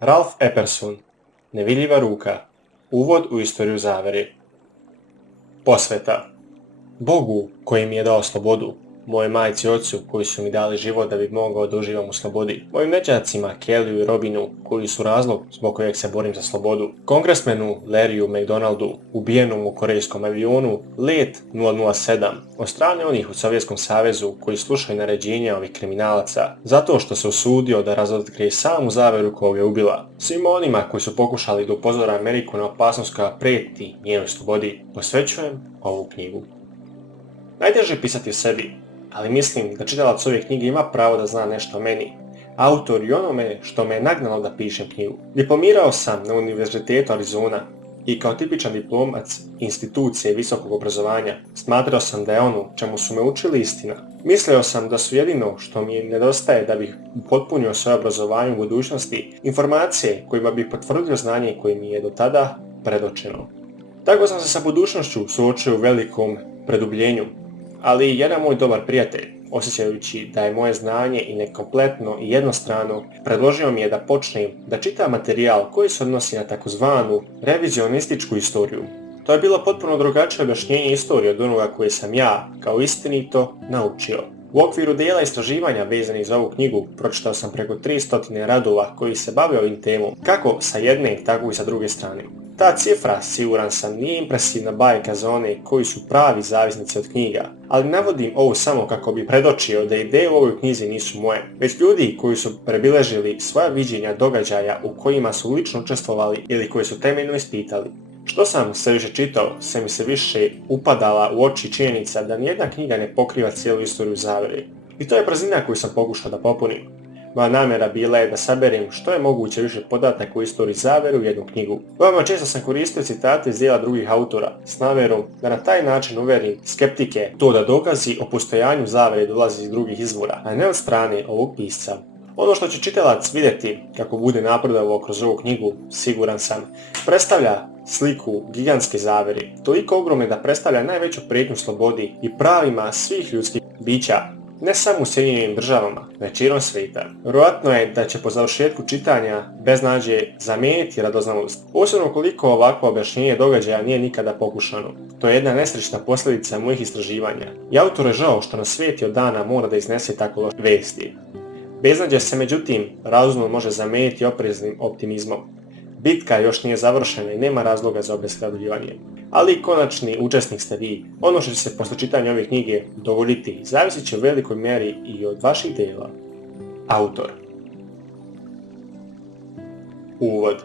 Ralph Epperson, Nevidljiva ruka, uvod u istoriju zavere. Posveta. Bogu koji mi je dao slobodu, moje majci i ocu koji su mi dali život da bi mogao da uživam u slobodi, mojim nećacima Kellyu i Robinu koji su razlog zbog kojeg se borim za slobodu, kongresmenu Larryu McDonaldu, ubijenom u korejskom avionu Let 007, od strane onih u Sovjetskom savezu koji slušaju naređenja ovih kriminalaca, zato što se usudio da razotkrije samu zaveru koja je ubila. Svima onima koji su pokušali da upozore Ameriku na opasnost koja prijeti njenoj slobodi, posvećujem ovu knjigu. Najteže je pisati o sebi, ali mislim da čitalac ove knjige ima pravo da zna nešto o meni, autor i onome što me je nagnalo da pišem knjigu. Diplomirao sam na Univerzitetu Arizona i kao tipičan diplomac institucije visokog obrazovanja smatrao sam da je ono čemu su me učili istina. Mislio sam da su jedino što mi nedostaje da bih upotpunio svoje obrazovanje u budućnosti informacije kojima bi potvrdio znanje koje mi je do tada predočeno. Tako sam se sa budućnošću suočio u velikom predubljenju, ali jedan moj dobar prijatelj, osjećajući da je moje znanje i nekompletno i jednostrano, predložio mi je da počnem da čitam materijal koji se odnosi na takozvanu revizionističku istoriju. To je bilo potpuno drugačije objašnjenje istorije od onoga koje sam ja, kao istinito, naučio. U okviru dijela istraživanja vezanih za ovu knjigu pročitao sam preko 300 radova koji se bave ovim temom, kako sa jedne, tako i sa druge strane. Ta cifra, siguran sam, nije impresivna bajka za one koji su pravi zavisnici od knjiga, ali navodim ovo samo kako bi predočio da ideje u ovoj knjizi nisu moje, već ljudi koji su prebilježili svoja viđenja događaja u kojima su lično učestvovali ili koji su temeljno ispitali. Što sam sve više čitao, sve mi se više upadala u oči činjenica da nijedna knjiga ne pokriva cijelu istoriju zavere. I to je praznina koju sam pokušao da popunim. Moja namjera bila je da saberem što je moguće više podataka u istoriji zavere u jednu knjigu. Veoma često sam koristio citate iz dijela drugih autora, s namjerom da na taj način uverim skeptike to da dokazi o postojanju zavere dolazi iz drugih izvora, a ne od strane ovog pisca. Ono što će čitalac vidjeti kako bude napredovao kroz ovu knjigu, siguran sam, predstavlja sliku gigantske zavere, toliko ogromne da predstavlja najveću prijetnju slobodi i pravima svih ljudskih bića, ne samo u Sjedinjenim državama, već širom svijeta. Vjerojatno je da će po završetku čitanja beznađe zamijeniti radoznalost, posebno koliko ovakvo objašnjenje događaja nije nikada pokušano. To je jedna nesrećna posljedica mojih istraživanja i autor je žao što na svijet od dana mora da iznese tako loše vesti. Beznađe se međutim razumno može zamijeniti opreznim optimizmom. Bitka još nije završena i nema razloga za obeshrabljivanje. Ali konačni učesnik ste vi. Ono što će se posle čitanja ove knjige dogoditi zavisit će u velikoj mjeri i od vaših djela. Autor. Uvod.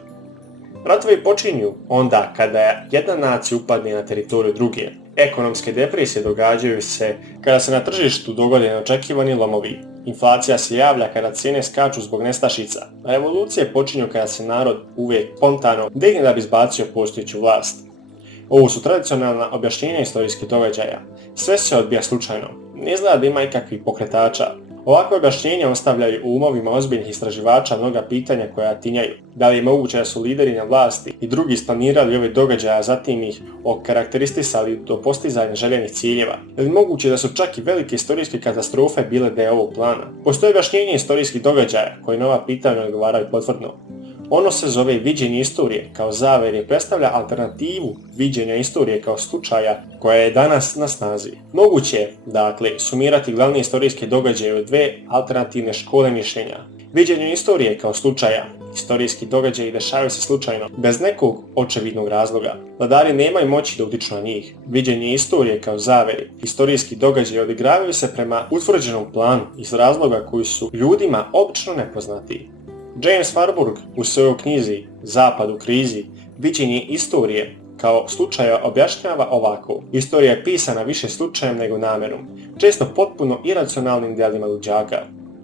Ratovi počinju onda kada jedna nacija upadne na teritoriju druge. Ekonomske depresije događaju se kada se na tržištu dogode neočekivani lomovi. Inflacija se javlja kada cijene skaču zbog nestašica, a revolucije počinju kada se narod uvijek spontano digne da bi izbacio postojeću vlast. Ovo su tradicionalna objašnjenja istorijskih događaja. Sve se odbija slučajno. Ne izgleda da ima ikakvih pokretača. Ovakve objašnjenja ostavljaju u umovima ozbiljnih istraživača mnoga pitanja koja tinjaju. Da li je moguće da su lideri na vlasti i drugi isplanirali ove događaje, a zatim ih okarakteristisali do postizanja željenih ciljeva? Je li moguće da su čak i velike istorijske katastrofe bile deo ovog plana? Postoje objašnjenje istorijskih događaja koji na ova pitanja odgovaraju potvrdno. Ono se zove viđenje istorije kao zavere i predstavlja alternativu viđenja istorije kao slučaja koja je danas na snazi. Moguće je, dakle, sumirati glavne istorijske događaje u dve alternativne škole mišljenja. Viđenje istorije kao slučaja. Istorijski događaji dešavaju se slučajno, bez nekog očevidnog razloga. Vladari nemaju moći da utiču na njih. Viđenje istorije kao zavere. Istorijski događaji odigravaju se prema utvrđenom planu iz razloga koji su ljudima obično nepoznati. James Warburg u svojoj knjizi Zapad u krizi viđenje istorije kao slučaja objašnjava ovako. Istorija je pisana više slučajem nego namjerom, često potpuno iracionalnim djelima luđaka.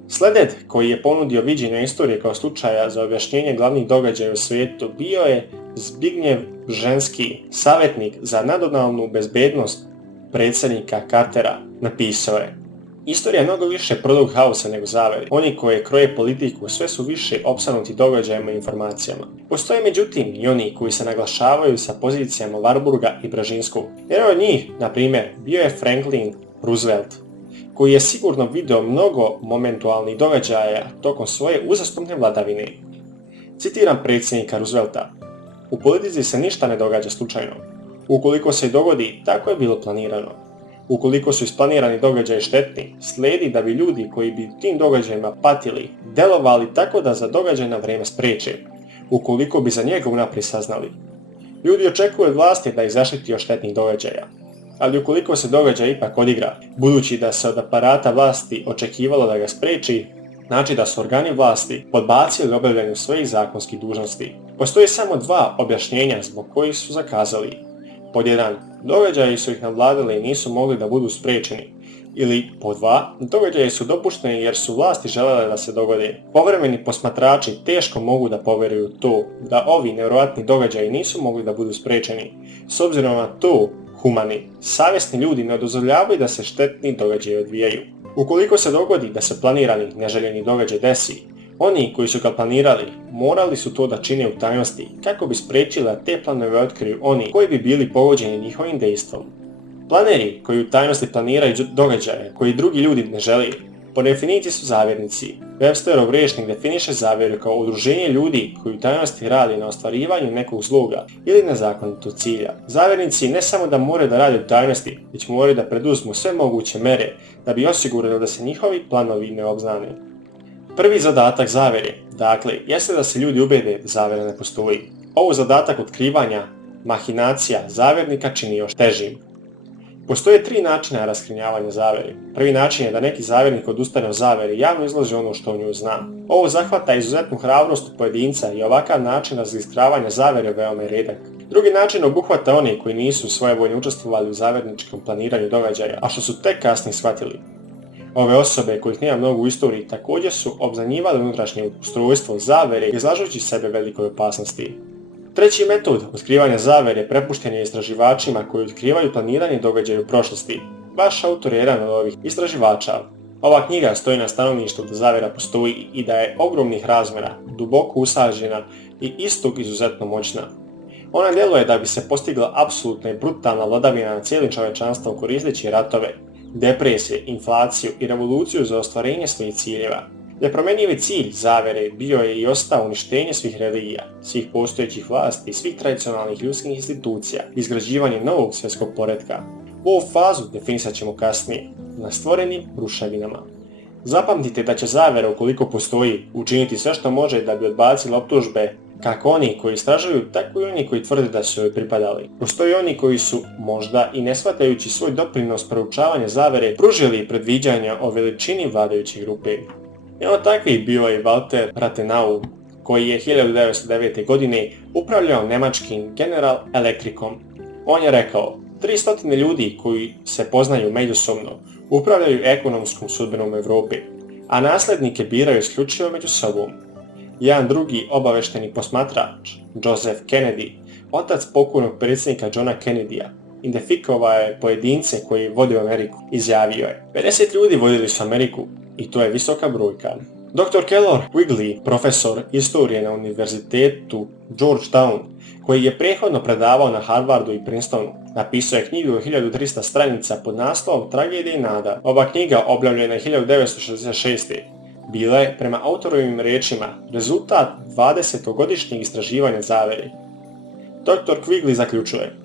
Sleded koji je ponudio viđenje istorije kao slučaja za objašnjenje glavnih događaja u svijetu bio je Zbigniew Brzezinski, savjetnik za nacionalnu bezbednost predsjednika Cartera. Napisao je: Istorija je mnogo više produkt haosa nego zavere. Oni koji kroje politiku sve su više opsanuti događajima i informacijama. Postoje međutim i oni koji se naglašavaju sa pozicijama Warburga i Brzezinskog. Jedan od njih, na primjer, bio je Franklin Roosevelt, koji je sigurno video mnogo momentualnih događaja tokom svoje uzastopne vladavine. Citiram predsjednika Roosevelta: "U politici se ništa ne događa slučajno. Ukoliko se i dogodi, tako je bilo planirano. Ukoliko su isplanirani događaji štetni, slijedi da bi ljudi koji bi tim događajima patili, delovali tako da za događaj na vrijeme spriječe, ukoliko bi za njega unaprijed saznali. Ljudi očekuju od vlasti da ih zaštiti od štetnih događaja. Ali ukoliko se događaj ipak odigra, budući da se od aparata vlasti očekivalo da ga spriječi, znači da su organi vlasti podbacili obavljanju svojih zakonskih dužnosti. Postoji samo dva objašnjenja zbog kojih su zakazali. Pod 1. Događaji su ih navladali i nisu mogli da budu spriječeni. Ili pod 2. Događaji su dopušteni jer su vlasti želele da se dogode. Povremeni posmatrači teško mogu da povjeruju to da ovi nevjerojatni događaji nisu mogli da budu spriječeni. S obzirom na to, humani, savjesni ljudi ne dozvoljavaju da se štetni događaji odvijaju. Ukoliko se dogodi da se planirani neželjeni događaj desi, oni koji su ga planirali morali su to da čine u tajnosti kako bi spriječili da te planove otkriju oni koji bi bili pogođeni njihovim dejstvom. Planeri koji u tajnosti planiraju događaje koji drugi ljudi ne žele, po definiciji su zavjernici. Websterov rječnik definiše zavjeru kao udruženje ljudi koji u tajnosti radi na ostvarivanju nekog zloga ili nezakonitog cilja. Zavjernici ne samo da moraju da rade u tajnosti, već moraju da preduzmu sve moguće mere da bi osigurali da se njihovi planovi ne obznane. Prvi zadatak zavjere, dakle, jeste da se ljudi ubede da zavjera ne postoji. Ovo zadatak otkrivanja mahinacija zavjernika čini još težim. Postoje 3 načina raskrinjavanja zavjere. Prvi način je da neki zavjernik odustane od zavjere i javno izloži ono što o njoj zna. Ovo zahvata izuzetnu hrabrost pojedinca i ovakav način raziskravanja zavjere veoma je redak. Drugi način obuhvata one koji nisu svojevoljno učestvovali u zavjerničkom planiranju događaja, a što su tek kasnije shvatili. Ove osobe, kojih nema mnogo u istoriji, također su obznanjivali unutrašnje ustrojstvo zavjere izlažući sebe velikoj opasnosti. Treći metod otkrivanja zavjere prepušten je istraživačima koji otkrivaju planiranje događaja u prošlosti. Vaš autor je jedan od ovih istraživača. Ova knjiga stoji na stanovištu da zavjera postoji i da je ogromnih razmjera, duboko usađena i istog izuzetno moćna. Ona djeluje da bi se postigla apsolutna i brutalna vladavina nad cijelim čovječanstvom koristeći ratove, depresije, inflaciju i revoluciju za ostvarenje svojih ciljeva. Nepromjenjivi cilj zavjere bio je i ostao uništenje svih religija, svih postojećih vlasti i svih tradicionalnih ljudskih institucija, izgrađivanje novog svjetskog poretka. Ovu fazu definisat ćemo kasnije, na stvorenim ruševinama. Zapamtite da će zavjera, ukoliko postoji, učiniti sve što može da bi odbacila optužbe kako oni koji istražuju, tako i oni koji tvrde da su joj pripadali. Postoji oni koji su, možda i ne shvatajući svoj doprinos proučavanja zavjere, pružili predviđanja o veličini vladajuće grupe. Jedan od takvih bio je Walter Rathenau, koji je 1909. godine upravljao njemačkim General Electricom. On je rekao: 300 ljudi koji se poznaju međusobno upravljaju ekonomskom sudbinom Europe, a nasljednike biraju isključivo među sobom. Jedan drugi obavešteni posmatrač, Joseph Kennedy, otac pokojnog predsjednika Johna Kennedya, identifikovao je pojedince koji vode Ameriku. Izjavio je: 50 ljudi vodili su Ameriku i to je visoka brojka. Dr. Kellogg Quigley, profesor istorije na univerzitetu Georgetown, koji je prethodno predavao na Harvardu i Princetonu, napisao je knjigu od 1300 stranica pod naslovom Tragedija i nada. Ova knjiga, objavljena je 1966. bila je, prema autorovim riječima, rezultat 20-godišnjeg istraživanja zavjere. Dr. Quigley zaključuje: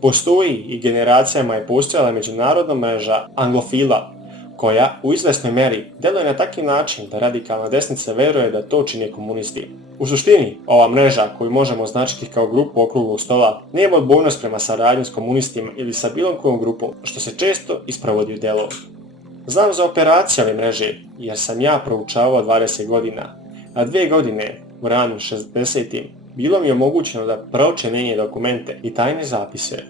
postoji i generacijama je postojala međunarodna mreža anglofila, koja u izvesnoj mjeri djeluje na takav način da radikalna desnica vjeruje da to čine komunisti. U suštini, ova mreža, koju možemo označiti kao grupu okruglog stola, nema odbojnost prema saradnji s komunistima ili sa bilo kojom grupom, što se često isprovodi u djelo. Znam za operacije ove mreže, jer sam ja proučavao 20 godina, a 2 godine u ranim 60-im bilo mi je omogućeno da proučim njene dokumente i tajne zapise.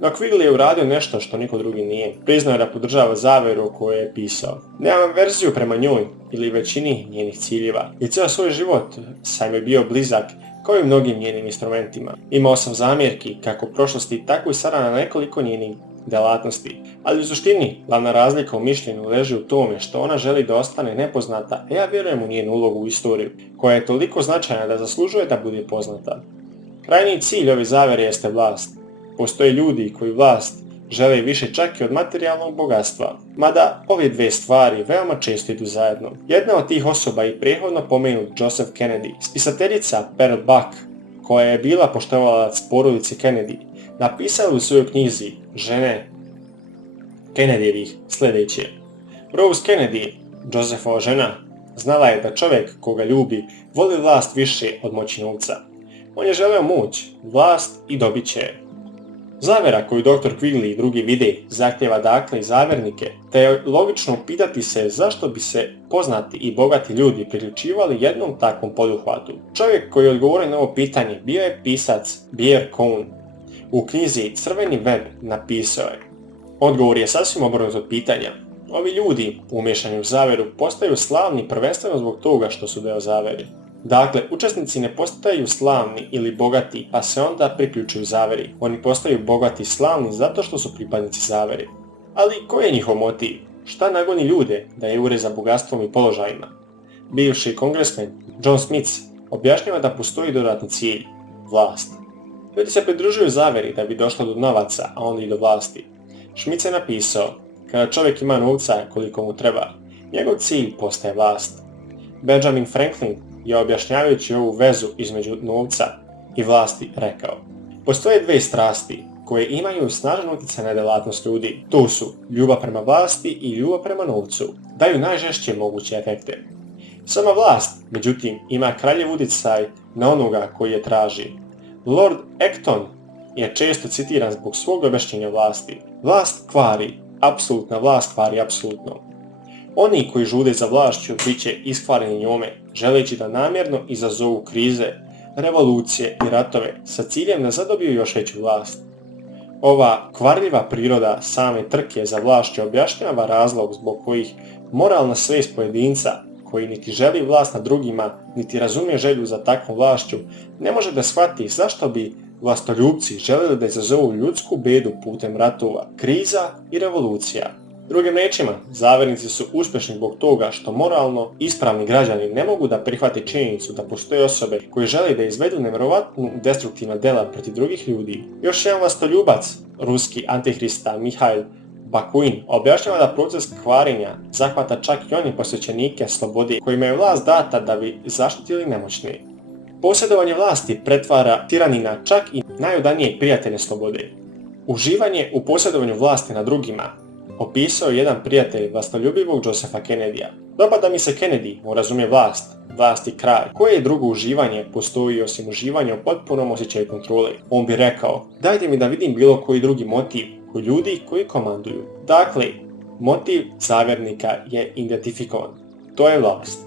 No Quigley je uradio nešto što niko drugi nije. Priznao je da podržava zavjeru koju je pisao. Nemam verziju prema njoj ili većini njenih ciljeva i cijel svoj život sam je bio blizak kao i mnogim njenim instrumentima. Imao sam zamjerki kako u prošlosti, tako i sada na nekoliko njenih djelatnosti, ali u suštini glavna razlika u mišljenju leži u tome što ona želi da ostane nepoznata, a ja vjerujem u njenu ulogu u istoriju, koja je toliko značajna da zaslužuje da bude poznata. Krajnji cilj ove zavjere jeste vlast. Postoje ljudi koji vlast žele više čak i od materijalnog bogatstva. Mada ove dve stvari veoma često idu zajedno. Jedna od tih osoba je prethodno pomenut Joseph Kennedy. Spisateljica Pearl Buck, koja je bila poštovalac porodice Kennedy, napisala u svojoj knjizi Žene Kennedyjevih sljedeće. Rose Kennedy, Josephova žena, znala je da čovjek koga ljubi voli vlast više od moći novca. On je želeo moć, vlast i dobit će je. Zavera koju dr. Quigley i drugi vide zahtjeva dakle i zavernike, te je logično pitati se zašto bi se poznati i bogati ljudi priključivali jednom takvom poduhvatu. Čovjek koji je odgovorio na ovo pitanje bio je pisac Pierre Cohn. U knjizi Crveni web napisao je: odgovor je sasvim obrnut od pitanja. Ovi ljudi, umiješani u zaveru, postaju slavni prvenstveno zbog toga što su deo zavere. Dakle, učesnici ne postaju slavni ili bogati pa se onda priključuju zaveri. Oni postaju bogati i slavni zato što su pripadnici zavere. Ali koji je njihov motiv? Šta nagoni ljude da jure za bogatstvom i položajima? Bivši kongresmen John Smith objašnjava da postoji dodatni cilj – vlast. Ljudi se pridružuju zaveri da bi došlo do novaca, a onda i do vlasti. Schmitz je napisao: kada čovjek ima novca koliko mu treba, njegov cilj postaje vlast. Benjamin Franklin je objašnjavajući ovu vezu između novca i vlasti rekao: postoje dve strasti koje imaju snažan utjecaj na djelatnost ljudi. To su ljubav prema vlasti i ljubav prema novcu. Daju najžešće moguće efekte. Sama vlast, međutim, ima kraljev utjecaj na onoga koji je traži. Lord Acton je često citiran zbog svog objašnjenja vlasti. Vlast kvari, apsolutna vlast kvari apsolutno. Oni koji žude za vlašću bit će iskvareni njome, želeći da namjerno izazovu krize, revolucije i ratove sa ciljem da zadobiju još veću vlast. Ova kvarljiva priroda same trke za vlašću objašnjava razlog zbog kojih moralna svijest pojedinca, koji niti želi vlast nad drugima, niti razumije želju za takvom vlašću, ne može da shvati zašto bi vlastoljupci želeli da izazovu ljudsku bedu putem ratova, kriza i revolucija. Drugim riječima, zavernici su uspješni zbog toga što moralno ispravni građani ne mogu da prihvate činjenicu da postoje osobe koje žele da izvedu nevjerovatnu destruktivna djela protiv drugih ljudi. Još jedan vlastoljubac, ruski antihrista Mihail Bakunin, objašnjava da proces kvarenja zahvata čak i one posvećenike slobode kojima je vlast data da bi zaštitili nemoćne. Posjedovanje vlasti pretvara tiranina čak i najodanijeg prijatelja slobode. Uživanje u posjedovanju vlasti nad drugima opisao jedan prijatelj vlastoljubivog Josepha Kennedyja. Dopada mi se Kennedy, on razumije vlast i kralj. Koje drugo uživanje postoji osim uživanja u potpunom osjećaju kontrole? On bi rekao: dajte mi da vidim bilo koji drugi motiv kod ljudi koji komanduju. Dakle, motiv zavjernika je identifikovan. To je vlast.